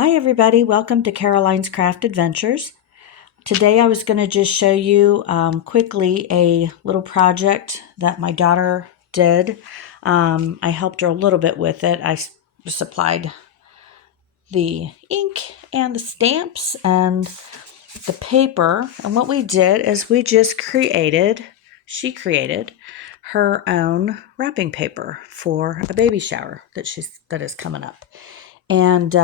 Hi everybody, welcome to Caroline's Craft Adventures. Today I was going to just show you quickly a little project that my daughter did. I helped her a little bit with it. I supplied the ink and the stamps and the paper. And what we did is she created her own wrapping paper for a baby shower that is coming up. And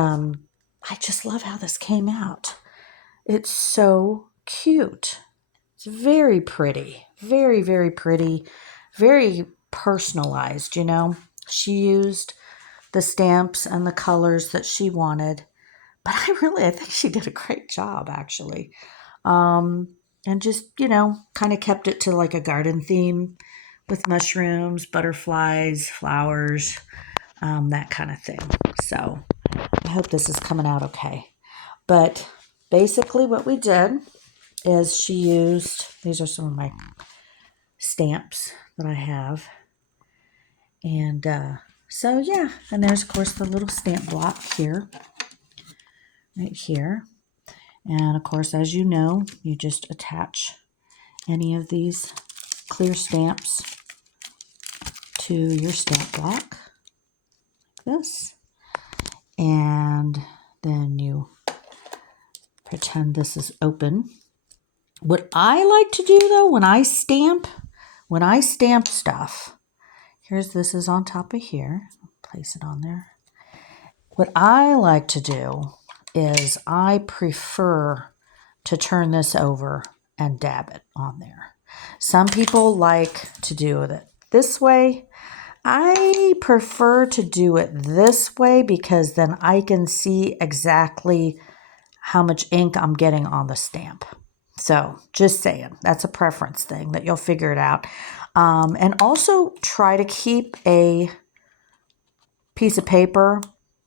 I just love how this came out. It's so cute. It's very pretty. Very, very pretty. Very personalized, you know. She used the stamps and the colors that she wanted. But I think she did a great job, actually. And just, kind of kept it to like a garden theme with mushrooms, butterflies, flowers, that kind of thing. So I hope this is coming out okay. But basically what we did is these are some of my stamps that I have. And so, yeah. And there's, of course, the little stamp block here, right here. And, of course, as you know, you just attach any of these clear stamps to your stamp block, like this. And then you pretend this is open. What I like to do, though, when I stamp stuff, this is on top of here. Place it on there. What I like to do is I prefer to turn this over and dab it on there. Some people like to do it this way. I prefer to do it this way because then I can see exactly how much ink I'm getting on the stamp. So just saying, that's a preference thing that you'll figure it out. And also try to keep a piece of paper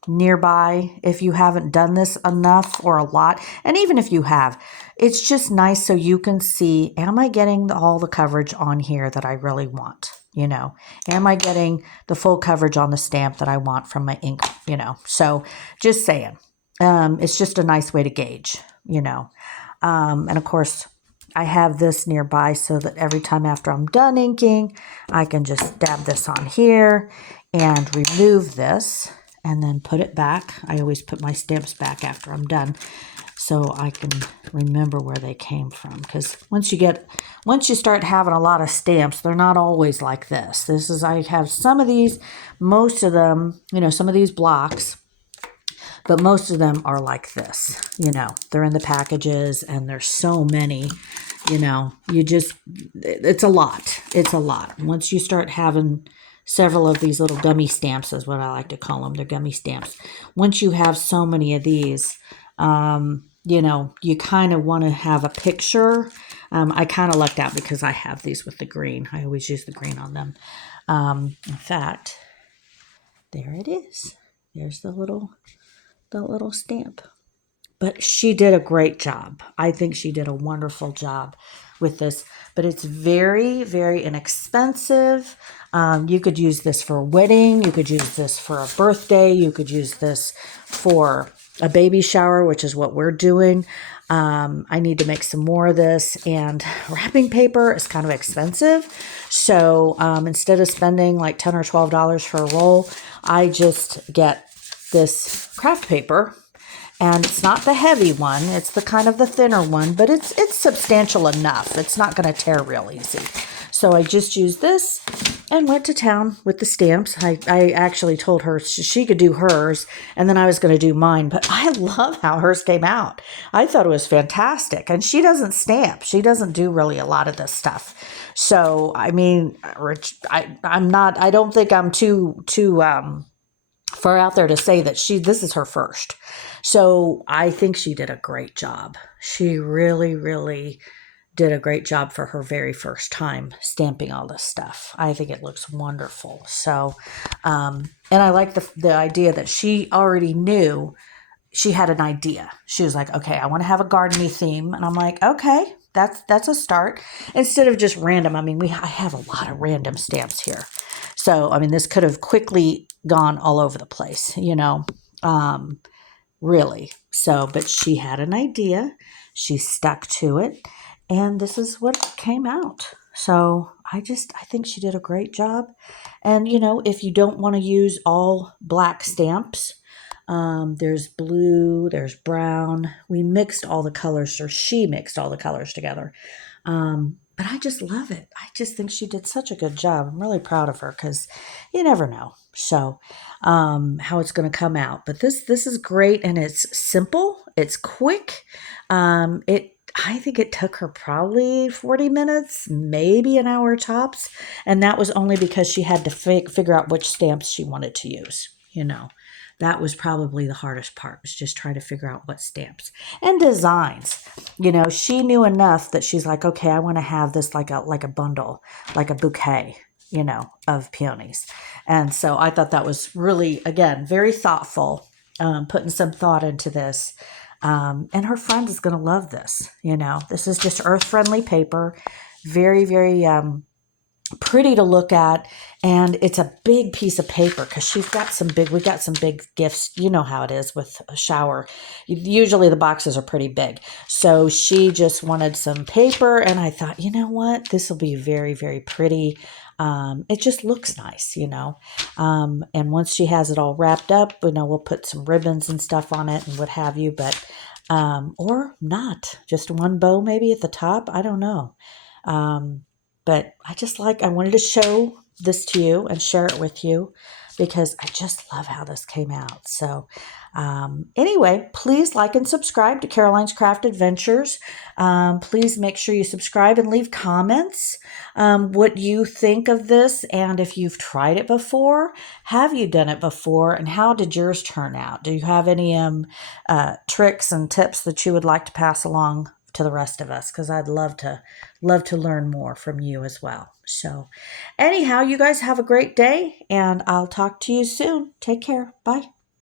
nearby if you haven't done this enough or a lot. And even if you have, it's just nice so you can see, am I getting all the coverage on here that I really want? Am I getting the full coverage on the stamp that I want from my ink? So just saying, it's just a nice way to gauge, and of course, I have this nearby so that every time after I'm done inking, I can just dab this on here and remove this and then put it back. I always put my stamps back after I'm done so I can remember where they came from. Because once you start having a lot of stamps, they're not always like this. I have some of these, most of them, some of these blocks, but most of them are like this, they're in the packages and there's so many, it's a lot. It's a lot. Once you start having several of these little gummy stamps is what I like to call them. They're gummy stamps. Once you have so many of these, you kind of want to have a picture. I kind of lucked out because I have these with the green. I always use the green on them. In fact, there it is. There's the little stamp. But she did a great job. I think she did a wonderful job with this. But it's very, very inexpensive. You could use this for a wedding. You could use this for a birthday. You could use this for a baby shower, which is what we're doing. I need to make some more of this. And wrapping paper is kind of expensive. So instead of spending like $10 or $12 for a roll, I just get this craft paper, and it's not the heavy one, it's the kind of the thinner one, but it's substantial enough. It's not going to tear real easy. So I just used this and went to town with the stamps. I actually told her she could do hers, and then I was going to do mine, but I love how hers came out. I thought it was fantastic, and she doesn't stamp. She doesn't do really a lot of this stuff. So, I mean, I don't think I'm too far out there to say that this is her first. So I think she did a great job. She really, really did a great job for her very first time stamping all this stuff. I think it looks wonderful. So, and I like the idea that she already knew. She had an idea. She was like, okay, I want to have a gardeny theme. And I'm like, okay, that's a start. Instead of just random. I mean, I have a lot of random stamps here. So, I mean, this could have quickly gone all over the place, really. So, but she had an idea, she stuck to it, and this is what came out. So I think she did a great job. And if you don't want to use all black stamps, there's blue, there's brown. We mixed all the colors, or she mixed all the colors together. But I just love it. I just think she did such a good job. I'm really proud of her because you never know. So, how it's going to come out. But this is great, and it's simple. It's quick. I think it took her probably 40 minutes, maybe an hour tops, and that was only because she had to figure out which stamps she wanted to use. That was probably the hardest part, was just trying to figure out what stamps and designs. She knew enough that she's like, okay, I want to have this like a bundle, like a bouquet, of peonies. And so I thought that was really, again, very thoughtful, putting some thought into this. And her friend is going to love this. This is just earth-friendly paper, very, very pretty to look at, and it's a big piece of paper because we got some big gifts. You know how it is with a shower. Usually the boxes are pretty big. So she just wanted some paper, and I thought, you know what? This will be very, very pretty. It just looks nice, and once she has it all wrapped up, we'll put some ribbons and stuff on it and what have you, but or not, just one bow maybe at the top. I don't know. But I wanted to show this to you and share it with you because I just love how this came out. So, anyway, please like and subscribe to Caroline's Craft Adventures. Please make sure you subscribe and leave comments, what you think of this, and if you've tried it before, have you done it before, and how did yours turn out? Do you have any tricks and tips that you would like to pass along to the rest of us? Because I'd love to learn more from you as well. So anyhow, you guys have a great day, and I'll talk to you soon. Take care. Bye.